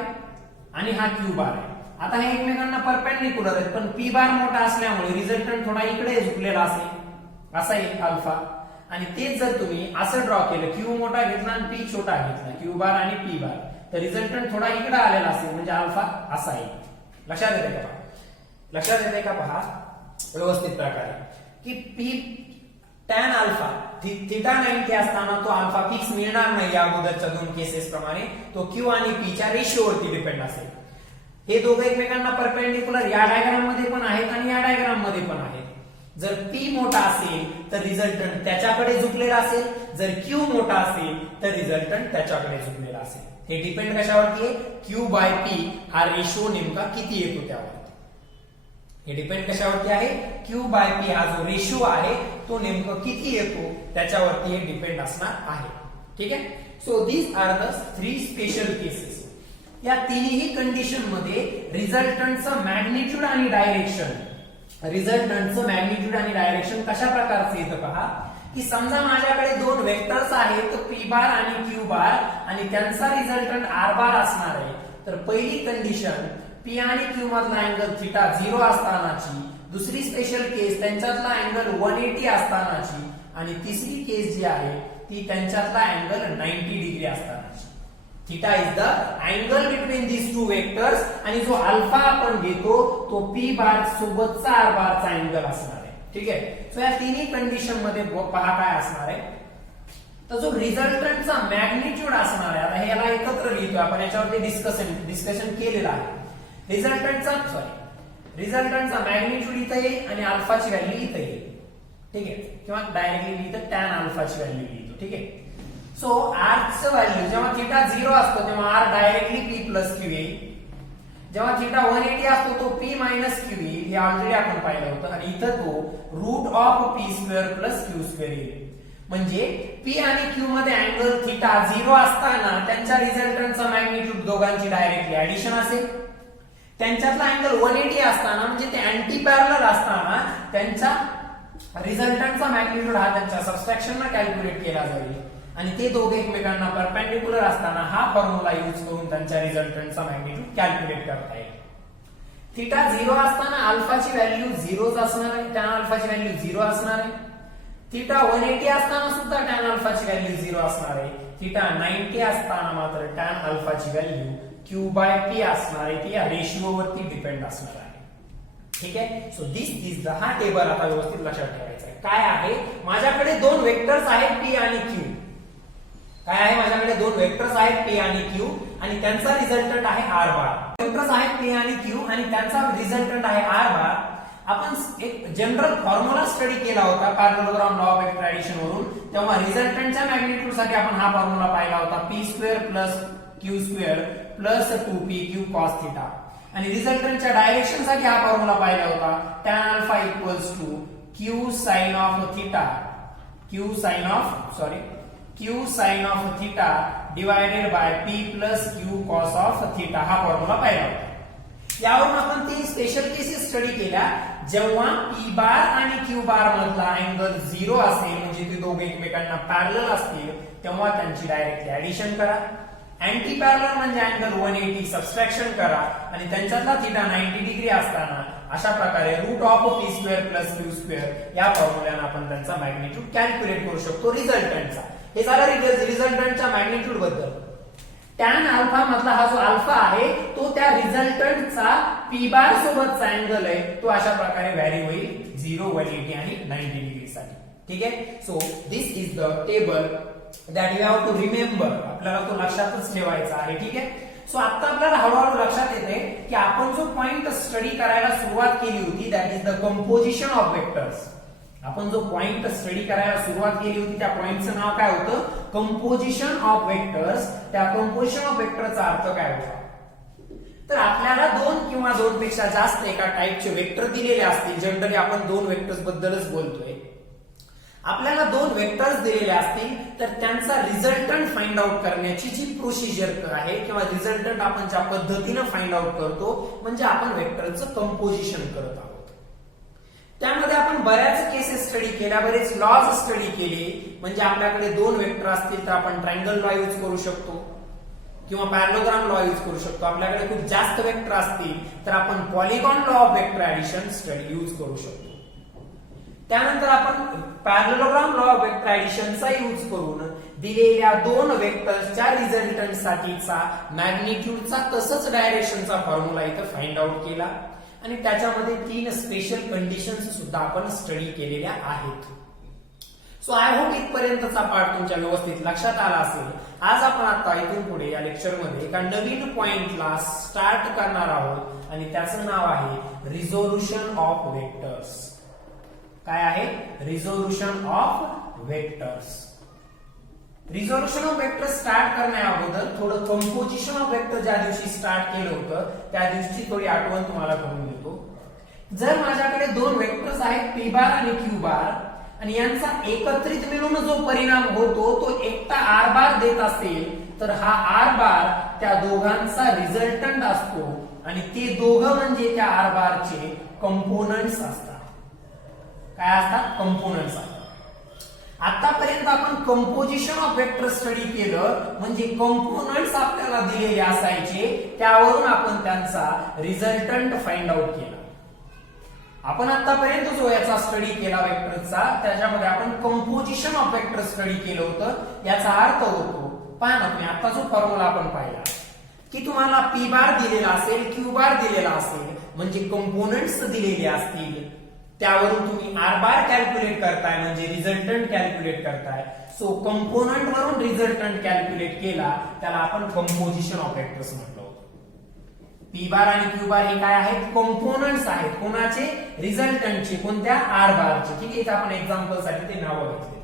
आणि हा q बार आहे. आता हे एकमेकांना परपेंडिक्युलर आहेत, पण p बार मोठा असल्यामुळे रिझल्टंट थोडा इकडे झुकलेला असेल, असा एक अल्फा. आणि तेच जर तुम्ही असं ड्रॉ केलं, q मोठा घेतला आणि p छोटा घेतला, q बार आणि p बार, तर रिझल्टंट थोडा इकडे आलेला असेल, म्हणजे अल्फा असा येईल. लक्षात येते का पहा, लक्षात येते का पहा व्यवस्थित प्रकारे की p tan अल्फा थीटा 90 असताना तो अल्फा फिक्स मिळणार नाही. या अगोदरच्या दोन केसेस प्रमाणे तो q आणि p च्या रेशिओवरती डिपेंड असेल. हे दोघे एकमेकांना परपेंडिक्युलर या डायग्राम मध्ये पण आहेत आणि या डायग्राम मध्ये पण आहेत. जर p मोठा असेल तर रिझल्टंट त्याच्याकडे झुकलेला असेल, जर q मोठा असेल तर रिझल्टंट त्याच्याकडे झुकलेला असेल. हे डिपेंड कशावरती आहे, q बाय p हा रेशो नेमका किती येतो त्यावरती. हे डिपेंड कशावरती आहे, q बाय p हा जो रेशो आहे तो नेमकं किती येतो त्याच्यावरती हे डिपेंड असणार आहे. ठीक आहे. So these are the 3 special cases. या तिन्ही कंडिशन मध्ये रिझल्टंटचं मॅग्निट्यूड आणि डायरेक्शन, रिझल्टंटचं मॅग्निट्यूड आणि डायरेक्शन कशा प्रकारचे येतं पहा, की समजा माझ्याकडे दोन वेक्टर्स आहेत, p बार आणि q बार, आणि त्यांचा रिझल्टंट r बार असणार आहे. तर पहिली कंडिशन p आणि q मधला अँगल थीटा 0 असतानाची, दुसरी स्पेशल केस त्यांच्यातला अँगल 180 असतानाची, आणि तिसरी केस जी आहे ती त्यांच्यातला अँगल 90 डिग्री असतानाची. Theta is the angle between these two vectors, आणि जो अल्फा आपण घेतो तो p बार सोबतचा r बारचा अँगल असणार आहे. ठीक आहे. सो या तिन्ही कंडिशन मध्ये पहा काय असणार आहे, तर जो रिझल्टंटचा मॅग्निट्यूड असणार आहे, आता ह्याला एकत्र लिहितो आपण, याच्यावरती डिस्कशन केलेलं आहे. रिझल्टंटचा मॅग्निट्यूड इथे येईल आणि अल्फाची व्हॅल्यू इथे येईल. ठीक आहे. किंवा डायरेक्टली लिहितो टॅन अल्फाची व्हॅल्यू लिहितो. ठीक आहे. सो r चं व्हॅल्यू जेव्हा थीटा 0 असतो तेव्हा r directly p plus q येईल. जेव्हा थीटा 180 असतो तो p मायनस q येईल. हे ऑलरेडी आपण पाहिलं होतं. आणि इथं तो root of p square plus q square येईल. म्हणजे p आणि q मध्ये अँगल थीटा 0 असताना त्यांच्या रिझल्टंटचा मॅग्निट्यूड दोघांची डायरेक्टली ऍडिशन असेल. त्यांच्यातला अँगल 180 असताना म्हणजे ते अँटी पॅरलल असताना त्यांचा रिझल्टंटचा मॅग्निट्यूड हा त्यांच्या सबट्रॅक्शनने कॅल्क्युलेट केला जाईल. आणि ते दोघे एकमेकांना परपेंडिक्युलर असताना हा फॉर्म्युला यूज करून त्यांच्या रिझल्टंटचा मॅग्निट्यूड कॅल्क्युलेट करता येईल. थीटा 0 असताना अल्फाची व्हॅल्यू 0 असणार आहे, टॅन अल्फाची व्हॅल्यू 0 असणार आहे. थीटा 180 असताना सुद्धा टॅन अल्फाची व्हॅल्यू 0 असणार आहे. थीटा 90 असताना मात्र टॅन अल्फाची व्हॅल्यू q बाय p असणार आहे. ती या रेशिओ वरती डिपेंड असणार आहे. ठीक आहे. सो दिस इज द, हा टेबल आता व्यवस्थित लक्षात ठेवायचा आहे. काय आहे, माझ्याकडे दोन वेक्टर्स आहेत p आणि q. काय आहे, माझ्याकडे दोन वेक्टर्स आहेत p आणि q, आणि त्यांचा रिझल्टंट आहे r बार. वेक्टर्स आहेत p आणि q आणि त्यांचा रिझल्टंट आहे r बार. आपण एक जनरल फॉर्म्युला स्टडी केला होता पॅरललोग्राम लॉ ऑफ एक्सट्रॅडिशन वरून. तेव्हा रिझल्टंटच्या मॅग्निट्यूड साठी आपण हा फॉर्म्युला पाहिला होता, p square plus q square plus 2pq cos theta. आणि रिझल्टंटच्या डायरेक्शन साठी हा फॉर्म्युला पाहिला होता, tan alpha equals to q sine of theta, q sine of theta divided by p plus q cos of theta. हा formula पाहिला होता. यावरून आपण 3 स्पेशल केसेस स्टडी केल्या. जेव्हा p बार आणि q बार मधला अँगल 0 असेल, म्हणजे ते दोघे एकमेकांना पॅरलल असतील, तेव्हा त्यांची डायरेक्टली ऍडिशन करा. अँटी पॅरलल म्हणजे अँगल 180 सबट्रॅक्शन करा, आणि त्यांच्यातला थीटा 90 डिग्री असताना अशा प्रकारे root of p square plus q square या फॉर्म्युल्याने आपण त्यांचा मॅग्निट्यूड कॅल्क्युलेट करू शकतो रिझल्टंटचा. हे झालं रिझल्टंटच्या मॅग्निट्यूड बद्दल. टॅन अल्फा मधला हा जो अल्फा आहे तो त्या रिझल्टंटचा p बार सोबतचा अँगल आहे, तो अशा प्रकारे व्हॅरी होईल 0, 180 आणि 90 डिग्री साठी. ठीक आहे. So this is the table that you have to remember. आपल्याला तो लक्षातच ठेवायचा आहे. ठीक आहे. सो आता आपल्याला हळूहळू लक्षात येते की आपण जो पॉइंट स्टडी करायला सुरुवात केली होती, that is the composition of vectors. आपण जो पॉइंट स्टडी करायला सुरुवात केली होती त्या पॉइंटचं नाव काय होतं, कंपोजिशन ऑफ वेक्टर्स. त्या कंपोजिशन ऑफ वेक्टरचा अर्थ काय होता, तर आपल्याला दोन किंवा दोन पेक्षा जास्त एका टाईपचे वेक्टर दिलेले असतील, जनरली आपण दोन वेक्टर्स बद्दलच बोलतोय. आपल्याला दोन वेक्टर्स दिलेले असतील तर त्यांचा रिझल्टंट फाइंड आउट करण्याची जी प्रोसिजर आहे किंवा रिझल्टंट आपण ज्या पद्धतीनं फाइंड आउट करतो म्हणजे आपण वेक्टरचं कंपोजिशन करत आहोत. त्यामध्ये आपण बऱ्याच केसेस स्टडी केल्या, बरेच लॉज स्टडी केले. म्हणजे आपल्याकडे दोन वेक्टर असतील तर आपण ट्रायंगल लॉ यूज करू शकतो किंवा पॅरलोग्राम लॉ यूज करू शकतो. आपल्याकडे खूप जास्त वेक्टर असतील तर आपण polygon law of vector addition study use करू शकतो. त्यानंतर आपण पॅरलोग्राम लॉ ऑफ वेक्टर ऍडिशनचा यूज करून दिलेल्या दोन वेक्टर्सच्या रिझल्टंट साठीचा मॅग्निट्यूडचा तसंच डायरेक्शनचा फॉर्म्युला इथं फाइंड आउट केला आणि त्याच्यामध्ये 3 स्पेशल कंडिशन्स सुद्धा आपण स्टडी केलेल्या आहेत. सो आय होप इथपर्यंतचा पार्ट तुमच्या व्यवस्थित लक्षात आला असेल. आज आपण आता इथून पुढे या लेक्चरमध्ये एका नवीन पॉइंटला स्टार्ट करणार आहोत आणि त्याचं नाव आहे रिझोल्युशन ऑफ वेक्टर्स. काय आहे? Resolution of vectors. Resolution of vector start करण्या अगोदर थोडं कंपोजिशन ऑफ वेक्टर ज्या दिवशी स्टार्ट केलं होतं त्या दिवशी थोडी आठवण तुम्हाला करून देतो. जर माझ्याकडे दोन वेक्टर्स आहेत पी बार आणि क्यू बार आणि यांचा एकत्रित मिळून जो परिणाम होतो तो एकटा आर बार देत असेल तर हा आर बार त्या दोघांचा रिझल्टंट असतो आणि ते दोघं म्हणजे त्या आर बारचे कंपोनंट्स असतात. काय असतात? कंपोनंट्स असतात. आतापर्यंत आपण कंपोजिशन ऑफ वेक्टर स्टडी केलं म्हणजे कंपोनंट्स आपल्याला दिलेले असायचे, त्यावरून आपण त्यांचा रिझल्टंट फाइंड आउट केला. आपण आतापर्यंत जो याचा स्टडी केला वेक्टरचा त्याच्यामध्ये आपण कंपोजिशन ऑफ वेक्टर स्टडी केलं होतं. याचा अर्थ होतो पहा ना तुम्ही आता जो फॉर्म्युला आपण पाहिला की तुम्हाला पी बार दिलेला असेल, क्यू बार दिलेला असेल म्हणजे कंपोनंट्स दिलेले असतील, त्यावरून तुम्ही आर बार कॅल्क्युलेट करताय म्हणजे रिझल्टंट कॅल्क्युलेट करताय. सो कंपोनंट वरून रिझल्टंट कॅल्क्युलेट केला त्याला आपण कंपोजिशन ऑफ वेक्टर्स म्हटलं होतं. पी बार आणि क्यू बार हे काय आहेत? कंपोनंट्स आहेत. कोणाचे? रिझल्टंटचे. कोणत्या? आर बारचे. ठीक आहे, इथे आपण एक्झाम्पल साठी ते नाव घेतले.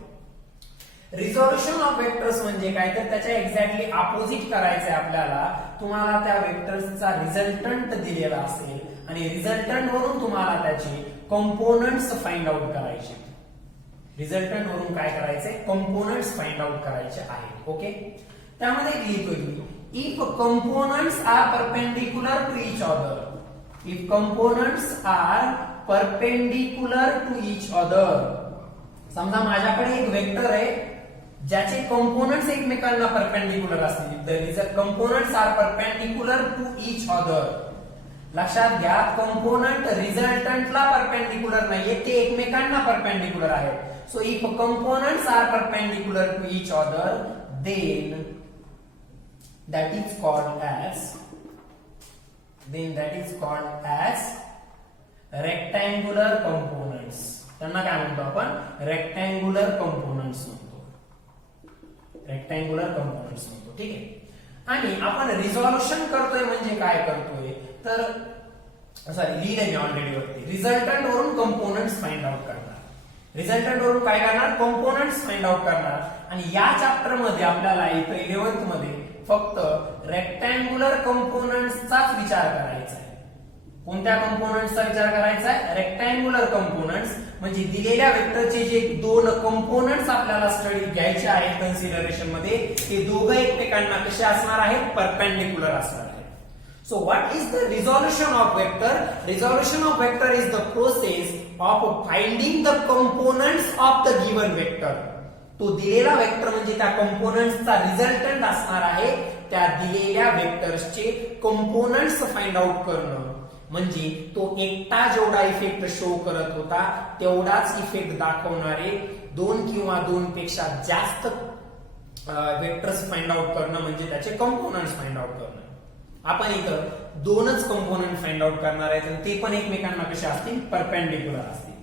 रिझोल्युशन ऑफ वेक्टर्स म्हणजे काय तर त्याच्या एक्झॅक्टली अपोजिट करायचंय आपल्याला. तुम्हाला त्या वेक्टर्सचा रिझल्टंट दिलेला असेल आणि रिझल्टंट वरून तुम्हाला त्याचे कंपोनंट्स फाइंड आउट करायचे. रिझल्टंट वरून काय करायचे? कंपोनंट्स फाइंड आउट करायचे आहेत. ओके, त्यामध्ये लिहितोय मी if components are perpendicular to each other. If components are perpendicular to each other. समजा माझ्याकडे एक वेक्टर आहे ज्याचे कंपोनंट्स एकमेकांना परपेंडिक्युलर असतील. The components are perpendicular to each other. लक्षात घ्या, कंपोनंट रिझल्टंटला परपेंडिक्युलर नाहीये, ते एकमेकांना परपेंडिक्युलर आहेत. So if components are perpendicular to each other then that is called as rectangular components. त्यांना काय म्हणतो आपण? रेक्टँग्युलर कंपोनंट्स म्हणतो. रेक्टँग्युलर कंपोनंट्स म्हणतो. ठीक आहे, आणि आपण रिझोल्युशन करतोय म्हणजे काय करतोय तर सॉरी लिहिलंय मी ऑलरेडी वरती. रिझल्टंट वरून कंपोनंट्स फाइंड आउट करणार. रिझल्टंट वरून काय करणार? कंपोनंट्स फाइंड आउट करणार. आणि या चॅप्टर मध्ये आपल्याला इथं 11th मध्ये फक्त रेक्टँग्युलर कंपोनंट्सचाच विचार करायचा आहे. कोणत्या कंपोनंट्सचा विचार करायचा आहे? Rectangular components. म्हणजे दिलेल्या वेक्टरचे जे दोन कंपोनंट्स आपल्याला स्टडी घ्यायचे आहेत कन्सिडरेशन मध्ये ते दोघं एकमेकांना कसे असणार आहेत? परपेंडिक्युलर असणार आहेत. So what is the resolution of vector? Resolution of vector is the process of finding the components of the given vector. तो दिलेला वेक्टर म्हणजे त्या कंपोनंट्सचा रिझल्टंट असणार आहे. त्या दिलेल्या वेक्टर्सचे कंपोनंट्स फाइंड आउट करणं म्हणजे तो एकटा जेवढा इफेक्ट शो करत होता तेवढाच इफेक्ट दाखवणारे दोन किंवा दोन पेक्षा जास्त वेक्टर्स फाइंड आउट करणं म्हणजे त्याचे कंपोनंट्स फाइंड आउट करणं. आपण इथं दोनच कंपोनंट फाइंड आउट करणार आहेत आणि ते पण एकमेकांना कसे असतील? परपेंडिक्युलर असतील.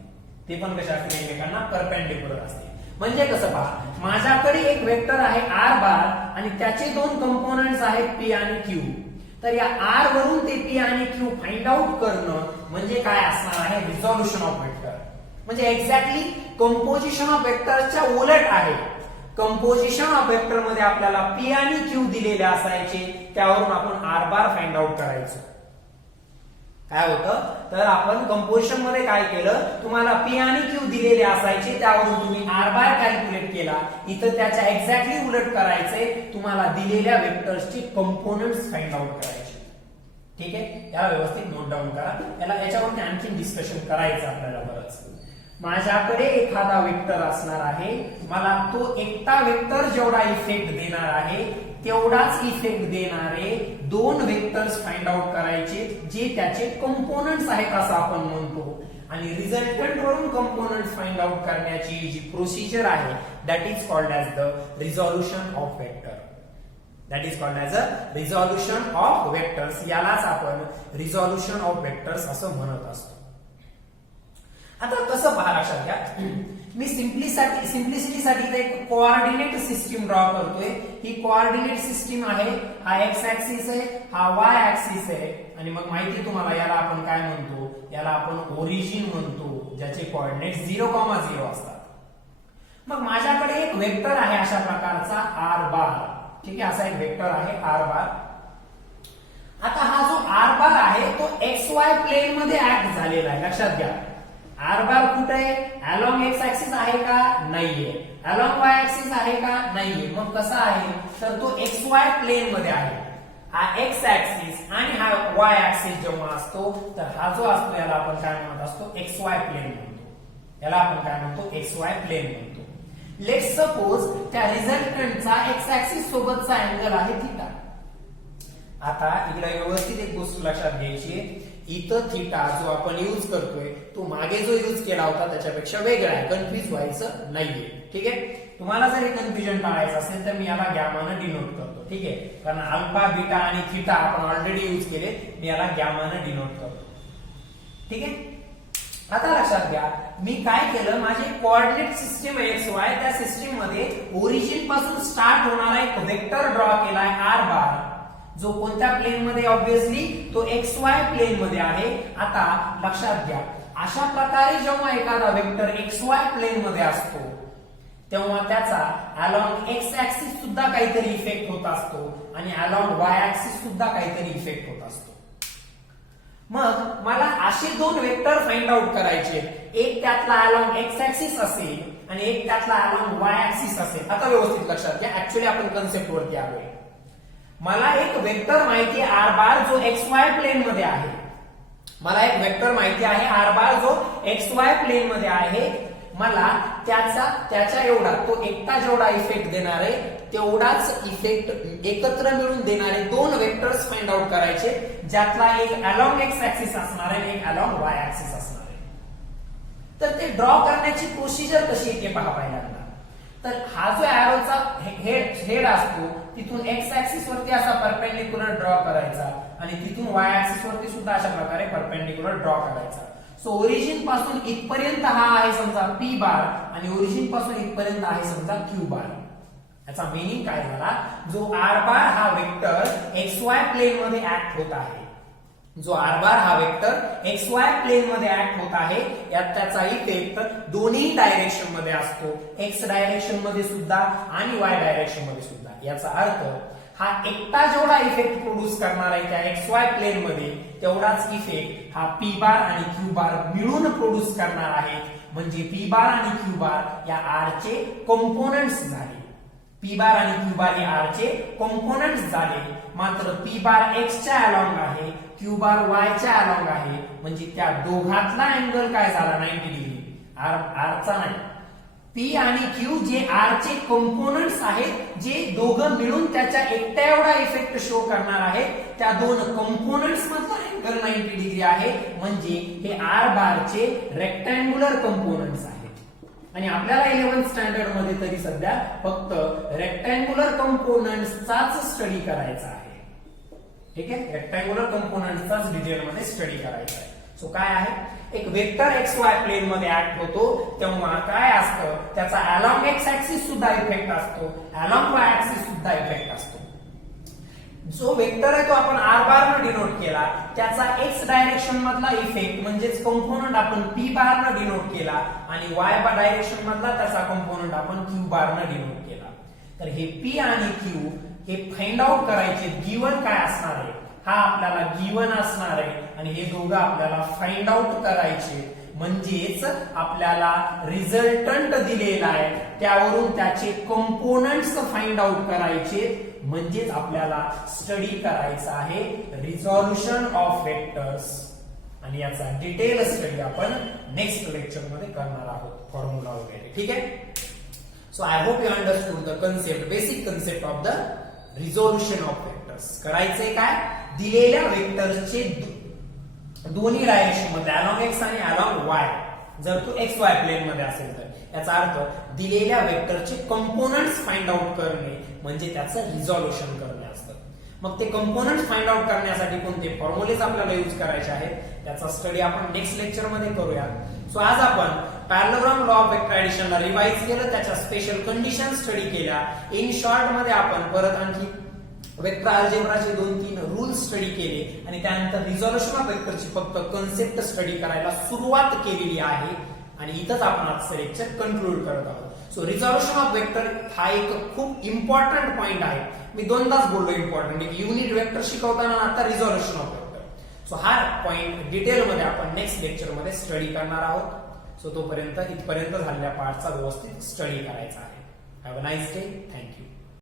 ते पण कसे असतील? एकमेकांना परपेंडिक्युलर असतील. म्हणजे कसं पहा, माझ्याकडे एक वेक्टर आहे आर बार आणि त्याचे दोन कंपोनंट्स आहेत पी आणि क्यू. तर या आर वरून ते पी आणि क्यू फाइंड आउट करणं म्हणजे काय असणार आहे? Resolution of vector. म्हणजे एक्झॅक्टली कंपोजिशन ऑफ वेक्टरच्या उलट आहे. कंपोजिशन ऑफ वेक्टर मध्ये आपल्याला पी आणि क्यू दिलेले असायचे, त्यावरून आपण आर बार फाइंड आउट करायचो. काय होतं तर आपण कंपोजिशन मध्ये काय केलं, तुम्हाला पी आणि क्यू दिलेले असायचे, त्यावरून तुम्ही आर बार कॅल्क्युलेट केला. इथं त्याच्या एक्झॅक्टली उलट करायचंय, तुम्हाला दिलेल्या वेक्टर्सचे कंपोनंट्स फाइंड आउट करायचे. ठीक आहे, याला व्यवस्थित नोट डाऊन करा. याच्यावरती आणखी डिस्कशन करायचं आपल्याला बरंच. माझ्याकडे एखादा वेक्टर असणार आहे, मला तो एकटा वेक्टर जेवढा इफेक्ट देणार आहे तेवढाच इफेक्ट देणारे दोन वेक्टर्स फाइंड आउट करायचे, जे त्याचे कंपोनंट्स आहेत असं आपण म्हणतो. आणि रिझल्टंट वरून कंपोनंट्स फाइंड आउट करण्याची जी प्रोसिजर आहे that is called as the resolution of vector. That is called as a resolution of vectors. यालाच आपण रिझोल्युशन ऑफ वेक्टर्स असं म्हणत असतो. आता कसं पहा, लक्षात घ्या, मी सिम्प्लिसिटीसाठी एक कोऑर्डिनेट सिस्टीम ड्रॉ करतोय. ही कोऑर्डिनेट सिस्टीम आहे, हा एक्स ऍक्सिस आहे, हा वाय ऍक्सिस आहे. आणि मग माहिती तुम्हाला याला आपण काय म्हणतो, याला आपण ओरिजिन म्हणतो, ज्याचे कोऑर्डिनेट 0,0 असतात. मग माझ्याकडे एक वेक्टर आहे अशा प्रकारचा आर बार. ठीक आहे, असा एक वेक्टर आहे आर बार. आता हा जो आर बार आहे तो एक्स वाय प्लेन मध्ये ऍक्ट झालेला आहे. लक्षात घ्या, आर बार कुठे आहे, अलॉंग एक्स ऍक्सिस आहे का, नाहीये. अलॉंग वाय ऍक्सिस आहे का, नाहीये. मग कसा आहे तर तो एक्स वाय प्लेन मध्ये आहे. हा एक्स ऍक्सिस आणि हा वाय ऍक्सिस जेव्हा असतो तर हा जो असतो याला आपण काय म्हणत असतो, एक्स वाय प्लेन म्हणतो. याला आपण काय म्हणतो, एक्स वाय प्लेन म्हणतो. लेट्स सपोज त्या रिझल्टंटचा एक्स ऍक्सिस सोबतचा अँगल आहे थिटा. आता इकडे व्यवस्थित एक गोष्ट लक्षात घ्यायची, इथं थिटा जो आपण यूज करतोय तो मागे जो यूज केला होता त्याच्यापेक्षा वेगळा आहे, कन्फ्युज व्हायचं नाहीये. ठीक आहे, तुम्हाला जर हे कन्फ्युजन टाळायचं असेल तर मी याला गॅमानं डिनोट करतो. ठीक आहे, कारण अल्फा बीटा आणि थिटा आपण ऑलरेडी यूज केले, मी याला गॅमानं डिनोट करतो. ठीक आहे, आता लक्षात घ्या, मी काय केलं, माझी कोऑर्डिनेट सिस्टीम एक्स वाय, त्या सिस्टीम मध्ये ओरिजिन पासून स्टार्ट होणारा एक वेक्टर ड्रॉ केलाय आर बार, जो कोणत्या प्लेन मध्ये, ऑब्विसली तो एक्स वाय प्लेन मध्ये आहे. आता लक्षात घ्या, अशा प्रकारे जेव्हा एखादा वेक्टर एक्स वाय प्लेन मध्ये असतो तेव्हा त्याचा अलॉंग एक्स ऍक्सिस सुद्धा काहीतरी इफेक्ट होत असतो आणि अलॉंग वाय ऍक्सिस सुद्धा काहीतरी इफेक्ट होत असतो. मग मला असे दोन वेक्टर फाइंड आउट करायचे, एक त्यातला अलॉंग एक्स ऍक्सिस असेल आणि एक त्यातला अलॉंग वाय ऍक्सिस असेल. आता व्यवस्थित लक्षात घ्या, ऍक्च्युअली आपण कन्सेप्ट वरती आलोय. मला एक वेक्टर माहिती आहे आर बार जो एक्स वाय प्लेन मध्ये आहे. मला एक वेक्टर माहिती आहे आर बार जो एक्स वाय प्लेन मध्ये आहे. मला त्याच्या एवढा, तो एकटा जेवढा इफेक्ट देणार आहे तेवढाच इफेक्ट एकत्र मिळून देणारे दोन वेक्टर्स फाइंड आउट करायचे, ज्यातला एक अलॉंग एक्स ऍक्सिस असणार आहे आणि एक अलॉंग वाय ऍक्सिस असणार आहे. तर ते ड्रॉ करण्याची प्रोसिजर कशी येते पहा पहिल्यांदा. तर हा जो एरोचा हेड असतो तिथून एक्स ऍक्सिस वरती असा परपेंडिक्युलर ड्रॉ करायचा आणि तिथून वाय ऍक्सिस वरती सुद्धा अशा प्रकारे परपेंडिक्युलर ड्रॉ करायचा. सो ओरिजिन पासून इथपर्यंत हा आहे समजा पी बार आणि ओरिजिन पासून इथपर्यंत आहे समजा क्यू बार. याचा मीनिंग काय झाला, जो आर बार हा वेक्टर एक्स वाय प्लेन मध्ये ऍक्ट होत आहे, जो आर बार हा वेक्टर एक्स वाय प्लेन मध्ये ऍक्ट होत आहे, यात त्याचा इफेक्ट दोन्ही डायरेक्शन मध्ये असतो, एक्स डायरेक्शन मध्ये सुद्धा आणि वाय डायरेक्शन मध्ये सुद्धा. याचा अर्थ हा एकटा जेवढा इफेक्ट प्रोड्यूस करणार आहे त्या एक्स वाय प्लेन मध्ये तेवढाच इफेक्ट हा पी बार आणि क्यू बार मिळून प्रोड्यूस करणार आहेत. म्हणजे पी बार आणि क्यू बार या आर चे कंपोनंट्स झाले. पी बार आणि क्यू बार हे आर चे कंपोनंट्स झाले. मात्र पी बार एक्स च्या अलॉंग आहे, क्यू बार वाय च्या अलॉंग आहे. म्हणजे त्या दोघातला अँगल काय झाला, 90 डिग्री. आरचा नाही, पी आणि क्यू जे आर चे कंपोनंट्स आहेत, जे दोघं मिळून त्याच्या एकट्या एवढा इफेक्ट शो करणार आहे, त्या दोन कंपोनंट्स मधला अँगल 90 डिग्री आहे. म्हणजे हे आर बारचे रेक्टँग्युलर कंपोनंट्स आहेत. आणि आपल्याला 11th स्टँडर्ड मध्ये तरी सध्या फक्त रेक्टँग्युलर कंपोनंट्सचाच स्टडी करायचा आहे. ठीक आहे, रेक्टँग्युलर कंपोनंट्सचाच डिटेल मध्ये स्टडी करायचा आहे. सो काय आहे, एक वेक्टर एक्स वाय प्लेन मध्ये ऍक्ट होतो तेव्हा काय असतं, त्याचा अलॉंग एक्स ऍक्सिस सुद्धा इफेक्ट असतो, अलॉंग वाय ऍक्सिस सुद्धा इफेक्ट असतो. जो वेक्टर आहे तो आपण आर बार न डिनोट केला, त्याचा एक्स डायरेक्शन मधला इफेक्ट म्हणजेच कंपोनंट आपण पी बार न डिनोट केला आणि वाय डायरेक्शन मधला त्याचा कंपोनंट आपण क्यू बार न डिनोट केला. तर हे पी आणि क्यू हे फाइंड आउट करायचे, गिवन काय असणार आहे हा आपल्याला गिवन असणार आहे आणि हे दोघं आपल्याला फाइंड आउट करायचे. म्हणजेच आपल्याला रिझल्टंट दिलेला आहे त्यावरून त्याचे कंपोनंट्स फाइंड आउट करायचे. म्हणजेच आपल्याला स्टडी करायचा आहे रिझोल्युशन ऑफ वेक्टर्स आणि याचा डिटेल स्टडी आपण नेक्स्ट लेक्चर मध्ये करणार आहोत, फॉर्म्युला वगैरे. ठीक आहे. So I hope you understood the concept, basic concept of the resolution of vectors. करायचंय काय, दिलेल्या वेक्टर्सचे दोन्ही डायरेक्शन मध्ये अलॉंग एक्स आणि अलॉंग वाय, जर तो एक्स वाय प्लेन मध्ये असेल तर याचा अर्थ दिलेल्या वेक्टरचे कंपोनंट्स फाइंड आउट करणे म्हणजे त्याचं रिझोल्युशन करणे असतं. मग ते कंपोनंट्स फाइंड आउट करण्यासाठी कोणते फॉर्म्युलेज आपल्याला यूज करायचे आहेत त्याचा स्टडी आपण नेक्स्ट लेक्चर मध्ये करूया. सो आज आपण पॅरलोग्राम लॉ ऑफ वेक्टर ऍडिशनला रिवाइज केलं, त्याच्या स्पेशल कंडिशन स्टडी केल्या. इन शॉर्ट मध्ये आपण परत आणखी वेक्टर अल्जेब्राचे 2-3 रूल स्टडी केले आणि त्यानंतर रिझोल्युशन ऑफ वेक्टरची फक्त कन्सेप्ट स्टडी करायला सुरुवात केलेली आहे आणि इथंच आपण आजचं लेक्चर कन्क्लूड करत आहोत. सो रिझोल्युशन ऑफ वेक्टर हा एक खूप इम्पॉर्टंट पॉइंट आहे. मी दोनदाच बोललो इम्पॉर्टंट, एक युनिट वेक्टर शिकवताना आता रिझोल्युशन ऑफ वेक्टर. सो हा पॉइंट डिटेल मध्ये आपण नेक्स्ट लेक्चर मध्ये स्टडी करणार आहोत. सो तोपर्यंत इथपर्यंत झालेल्या पार्टचा व्यवस्थित स्टडी करायचा आहे. Have a nice day. Thank you.